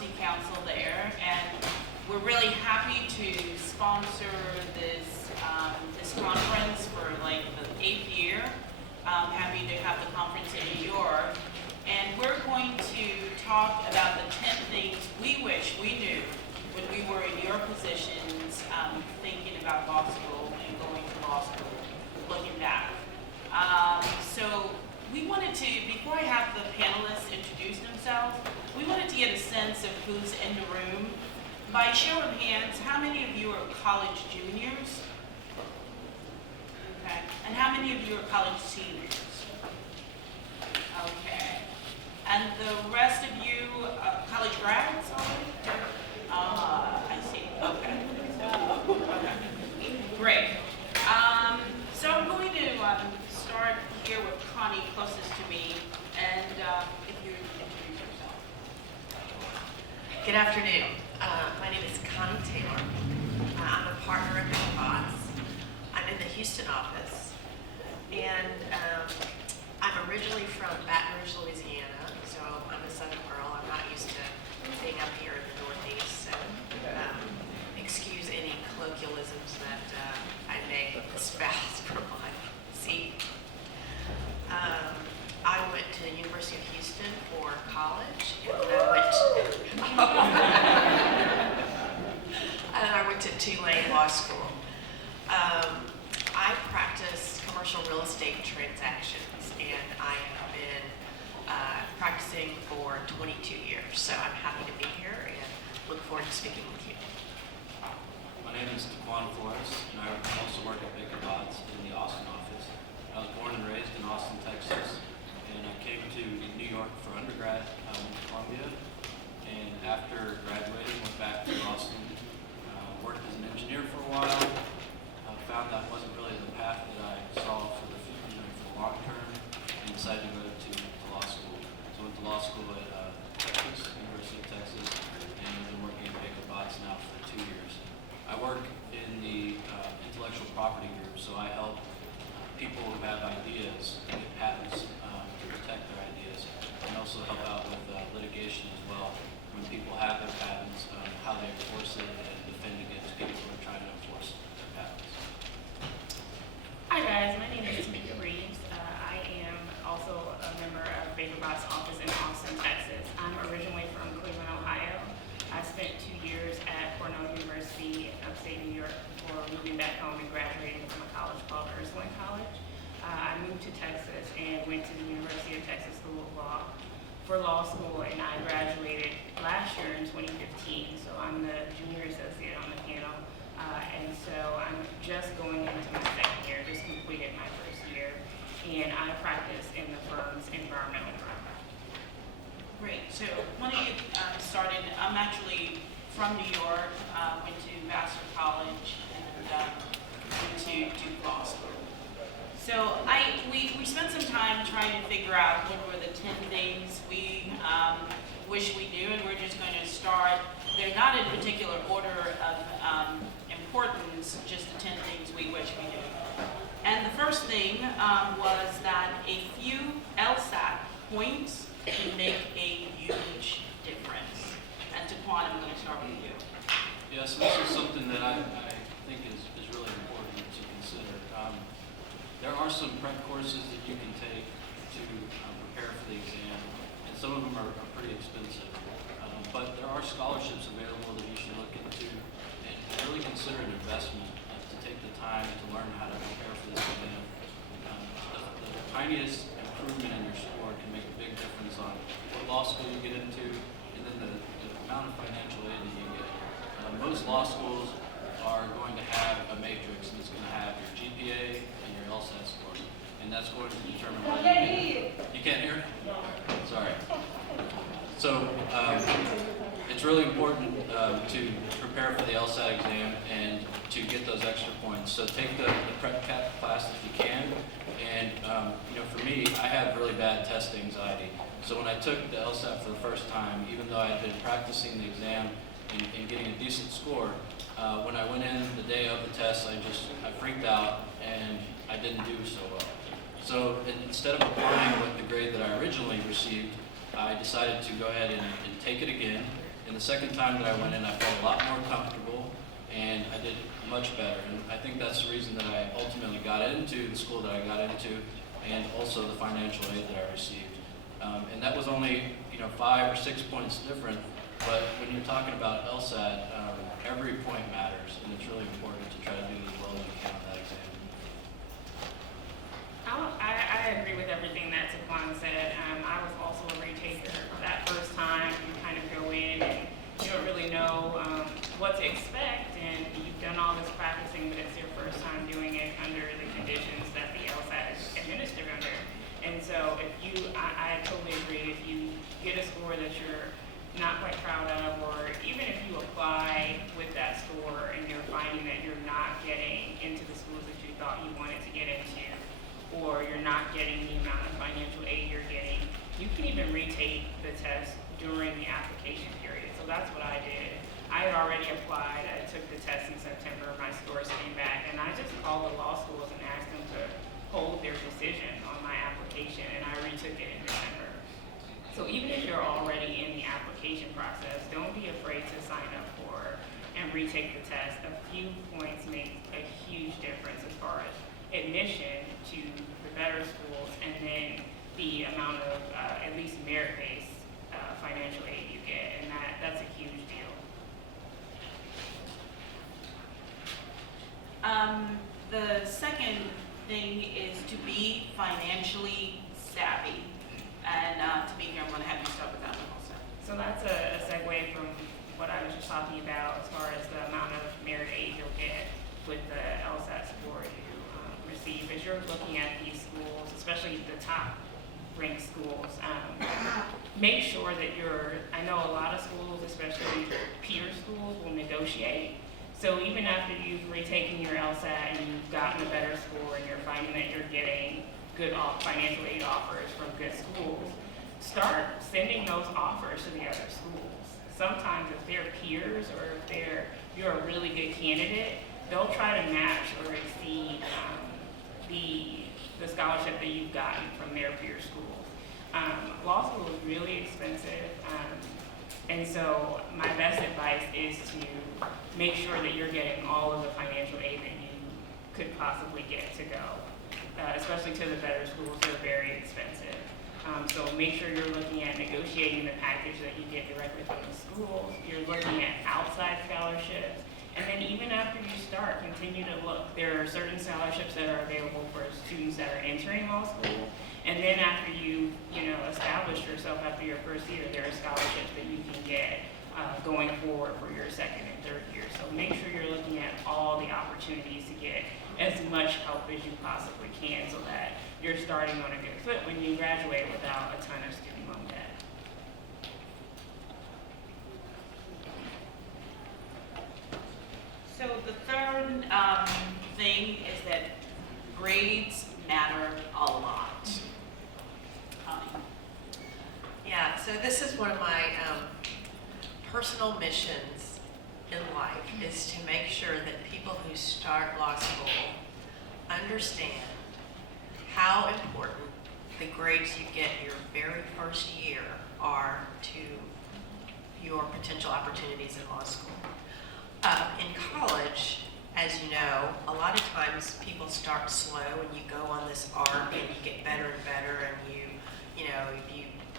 University Council there, and we're really happy to sponsor this conference for like the 8th year. Happy to have the conference in New York, and we're going to talk about the 10 things we wish we knew when we were in your positions, thinking about law school and going to law school, looking back. So we wanted to, before I have the panelists introduce themselves, we wanted to get a sense of who's in the room. By show of hands, how many of you are college juniors? Okay. And how many of you are college seniors? Okay. And the rest of you, college grads already? I see. Okay. Okay. Great. So I'm going to start here with Connie, closest to me, and if you introduce yourself. Good afternoon. My name is Connie Taylor. I'm a partner at NBPLC. I'm in the Houston office, and I'm originally from Baton Rouge, Louisiana, so I'm a Southern girl. I'm not used to being up here in the Northeast, so excuse any colloquialisms that I may espouse from my seat. I went to the University of Houston for college, and then I went to Tulane Law School. I practice commercial real estate transactions, and I have been practicing for 22 years. So I'm happy to be here and look forward to speaking with you. My name is Taquan Flores, and I also work at Baker Botts in the Austin office. I was born and raised in Austin, Texas, and I came to New York for undergrad. I went to Columbia, and after graduating, went back to Austin, worked as an engineer for a while. Found that wasn't really the path that I saw for the future, for the long term, and decided to go to law school. So I went to law school at Texas, University of Texas, and I've been working at Baker Botts now for 2 years. I work in the intellectual property group, so I help people who have ideas get patents to protect their ideas, and also help out with litigation as well. When people have their patents, how they enforce it and defend against people who are trying to enforce their patents. Hi guys, my name is Tamika Reeves. I am also a member of Baker Botts' office in Austin, Texas. I'm originally from Cleveland, Ohio. I spent 2 years at Cornell University, upstate New York, before moving back home and graduating from a college called Ursuline College. I moved to Texas and went to the University of Texas School of Law for law school, and I graduated last year in 2015. So I'm the junior associate on the panel. And so I'm just going into my second year, just completed my first year, and I practice in the firm's environmental firm. Great. So when I get started, I'm actually from New York, went to Vassar College, and went to Duke Law School. So we spent some time trying to figure out what were the 10 things we wish we knew, and we're just going to start. They're not in particular order of importance, just the 10 things we wish we knew. And the first thing was that a few LSAT points can make a huge difference. And Taquan, I'm going to start with you. Yes, this is something that I think is really important to consider. There are some prep courses that you can take to prepare for the exam, and some of them are pretty expensive. But there are scholarships available that you should look into and really consider an investment to take the time to learn how to prepare for this exam. The tiniest improvement in your score can make a big difference on what law school you get into and then the amount of financial aid that you get. Most law schools are going to have a matrix, and it's going to have your GPA and your LSAT score, and that's going to determine whether you can't hear? Sorry. So it's really important to prepare for the LSAT exam and to get those extra points. So take the prep class if you can. And for me, I have really bad test anxiety. So when I took the LSAT for the first time, even though I had been practicing the exam and getting a decent score, when I went in the day of the test, I freaked out and I didn't do so well. So instead of applying with the grade that I originally received, I decided to go ahead and take it again, And the second time that I went in, I felt a lot more comfortable, and I did much better. And I think that's the reason that I ultimately got into the school that I got into, and also the financial aid that I received. And that was only 5 or 6 points different, but when you're talking about LSAT, every point matters, and it's really important to try to do as well as you can on that exam. I agree with everything that Taquan said. I was also a retaker that first time. You kind of go in and you don't really know what to expect, and you've done all this practicing, but it's your first time doing it under the conditions that the LSAT is administered under. And so I totally agree, if you get a score that you're not quite proud of, or even if you apply with that score and you're finding that you're not getting into the schools that you thought you wanted to get into, or you're not getting the amount of financial aid you're getting, you can even retake the test during the application period. So that's what I did. I had already applied, I took the test in September, my scores came back, and I just called the law schools and asked them to hold their decision on my application, and I retook it in December. So even if you're already in the application process, don't be afraid to sign up for and retake the test. A few points make a huge difference as far as admission to the better schools, and then the amount of at least merit-based financial aid you get, and that's a huge deal. The second thing is to be financially savvy. And Tamika, I'm going to have you start with that one also. So that's a segue from what I was just talking about as far as the amount of merit aid you'll get with the LSAT score you receive. As you're looking at these schools, especially the top ranked schools, make sure that I know a lot of schools, especially peer schools, will negotiate. So even after you've retaken your LSAT and you've gotten a better score and you're finding that you're getting good financial aid offers from good schools, start sending those offers to the other schools. Sometimes if they're peers or if you're a really good candidate, they'll try to match or exceed the scholarship that you've gotten from their peer schools. Law school is really expensive, and so my best advice is to make sure that you're getting all of the financial aid that you could possibly get to go. Especially to the better schools, they're very expensive. So make sure you're looking at negotiating the package that you get directly from the schools. You're looking at outside scholarships. And then even after you start, continue to look. There are certain scholarships that are available for students that are entering law school. And then after you establish yourself after your first year, there are scholarships that you can get going forward for your second and third year. So make sure you're looking at all the opportunities to get as much help as you possibly can so that you're starting on a good foot when you graduate without a ton of student loan debt. So the third thing is that grades matter a lot. Yeah, so this is one of my personal missions in life, is to make sure that people who start law school understand how important the grades you get your very first year are to your potential opportunities in law school. In college, as you know, a lot of times people start slow and you go on this arc and you get better and better, and you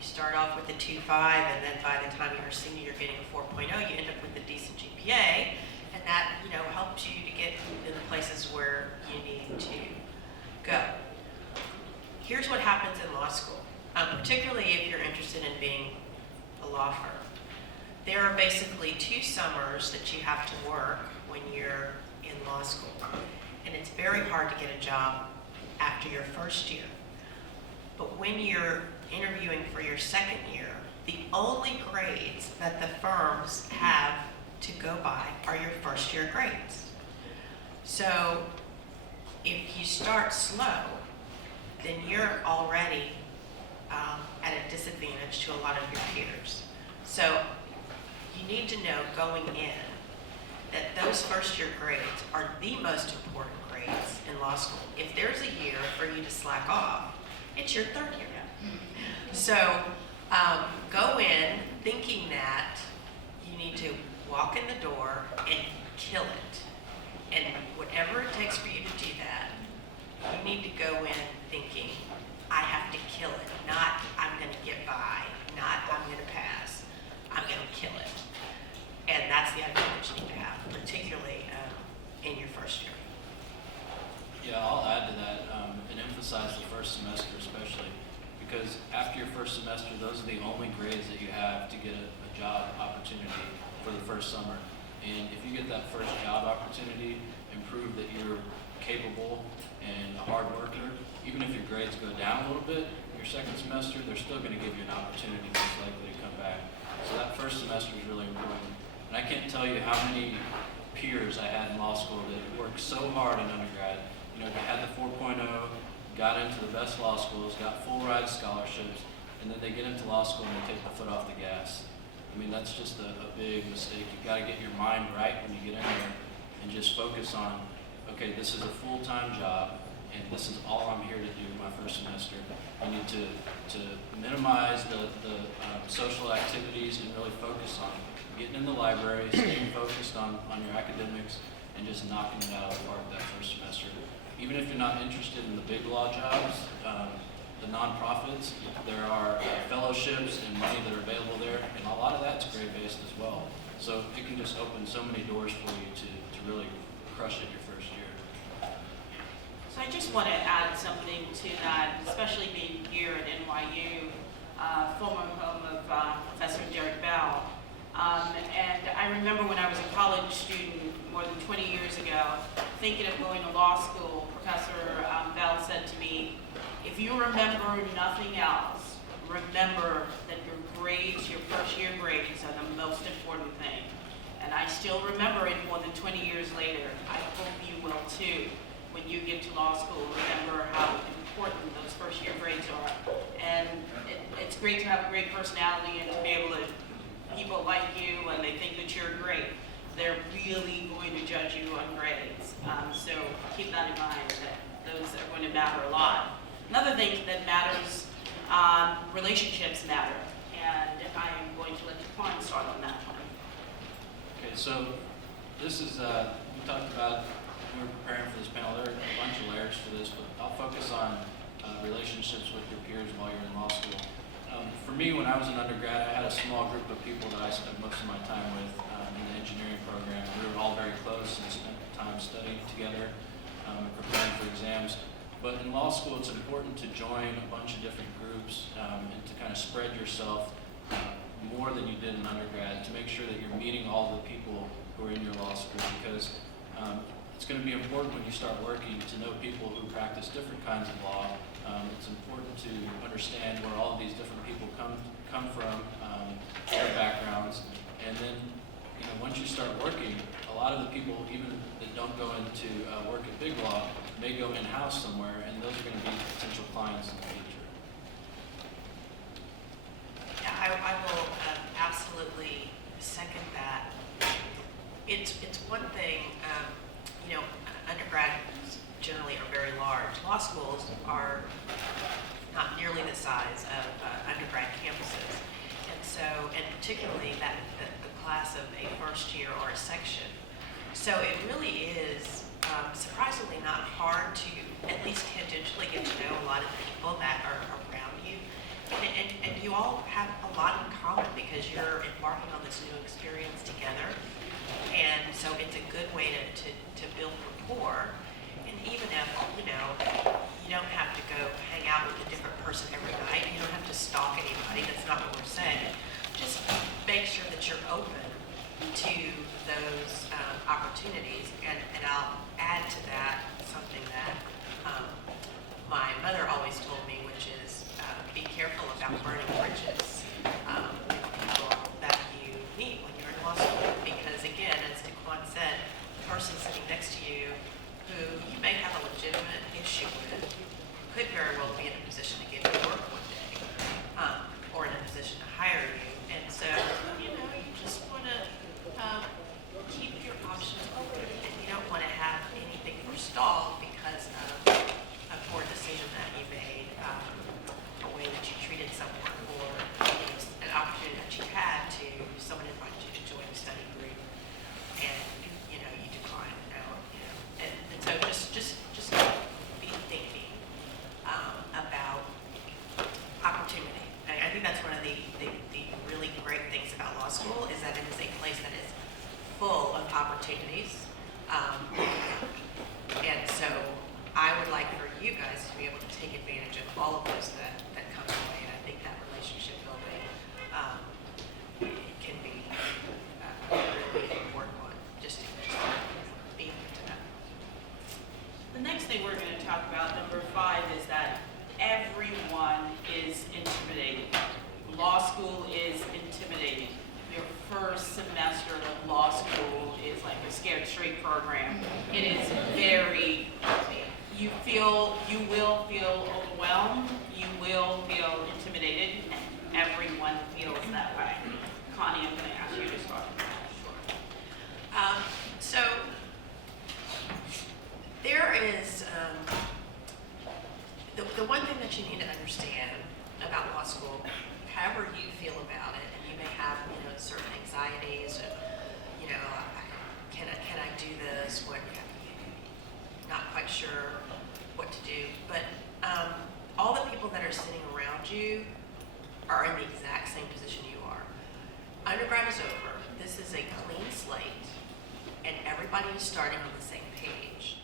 start off with a 2.5, and then by the time you're a senior, you're getting a 4.0, you end up with a decent GPA, and that, helps you to get in the places where you need to go. Here's what happens in law school, particularly if you're interested in being a law firm. There are basically 2 summers that you have to work when you're in law school, and it's very hard to get a job after your first year. But when you're interviewing for your second year, the only grades that the firms have to go by are your first year grades. So if you start slow, then you're already at a disadvantage to a lot of your peers. So you need to know going in that those first year grades are the most important grades in law school. If there's a year for you to slack off, it's your third year. So go in thinking that whatever it takes for you to do that, you need to go in thinking, I have to kill it, not I'm going to get by, not I'm going to pass, I'm going to kill it. And that's the attitude that you need to have, particularly in your first year. Yeah, I'll add to that and emphasize the first semester especially, because after your first semester, those are the only grades that you have to get a job opportunity for the first summer. And if you get that first job opportunity and prove that you're capable and a hard worker, even if your grades go down a little bit, your second semester, they're still going to give you an opportunity most likely to come back. So that first semester is really important. And I can't tell you how many peers I had in law school that worked so hard in undergrad. You know, they had the 4.0, got into the best law schools, got full ride scholarships, and then they get into law school and they take the foot off the gas. I mean, that's just a big mistake. You've got to get your mind right when you get in there and just focus on, okay, this is a full-time job, and this is all I'm here to do my first semester. You need to minimize the social activities and really focus on getting in the library, staying focused on your academics, and just knocking it out of the park that first semester. Even if you're not interested in the big law jobs, the nonprofits, there are fellowships and money that are available there, and a lot of that's grade-based as well. So it can just open so many doors for you to really crush it your first year. So I just want to add something to that, especially being here at NYU, former home of Professor Derek Bell. And I remember when I was a college student more than 20 years ago, thinking of going to law school, Professor Bell said to me, if you remember nothing else, remember that your grades, your first year grades, are the most important thing. And I still remember it more than 20 years later. I hope you will too. When you get to law school, remember how important those first year grades are. And it's great to have a great personality and to be able to, people like you and they think that you're great. They're really going to judge you on grades. So keep that in mind, that those are going to matter a lot. Another thing that matters, relationships matter. And I am going to let Juan start on that one. Okay, so this is, we talked about, we were preparing for this panel, there are a bunch of layers for this, but I'll focus on relationships with your peers while you're in law school. For me, when I was an undergrad, I had a small group of people that I spent most of my time with in the engineering program. We were all very close and spent time studying together, preparing for exams. But in law school, it's important to join a bunch of different groups and to kind of spread yourself more than you did in undergrad, to make sure that you're meeting all the people who are in your law school, because it's going to be important when you start working to know people who practice different kinds of law. It's important to understand where all of these different people come from, their backgrounds, and then once you start working, a lot of the people, even that don't go into work at big law, may go in-house somewhere, and those are going to be potential clients in the future. Yeah, I will absolutely second that. It's one thing, undergrads generally are very large. Law schools are not nearly the size of undergrad campuses. And particularly the class of a first year or a section. So it really is surprisingly not hard to at least tangentially get to know a lot of the people that are around you. And you all have a lot in common because you're embarking on this new experience together. And so it's a good way to build rapport. And even if, you don't have to go hang out with a different person every night, you don't have to stalk anybody, that's not what we're saying. Just make sure that you're open to those opportunities. And I'll add to that something that my mother always told me, which is be careful about burning bridges with people that you meet when you're in law school. Because again, as Daquan said, the person sitting next to you who you may have a legitimate issue with could very well be in a position to give you work one day, or in a position to hire you. And so, you just want to keep your options open, and you don't want to have anything forestalled because of a poor decision that you made, a way that you treated someone, or an opportunity opportunities. And so I would like for you guys to be able to take advantage of all of those that come your way. And I think that relationship building can be a really important one, just to be to that. The next thing we're going to talk about, number 5, is that everyone is intimidated. Law school is intimidating. Your first semester of law school is like a scared straight program. It is very, you will feel overwhelmed, you will feel intimidated, and everyone feels that way. Connie, I'm going to ask you to start. So there is the one thing that you need to understand about law school, however you feel about it, and you may have certain anxieties, can I do this? What, not quite sure what to do, but all the people that are sitting around you are in the exact same position you are. Undergrad is over. This is a clean slate, and everybody is starting on the same page.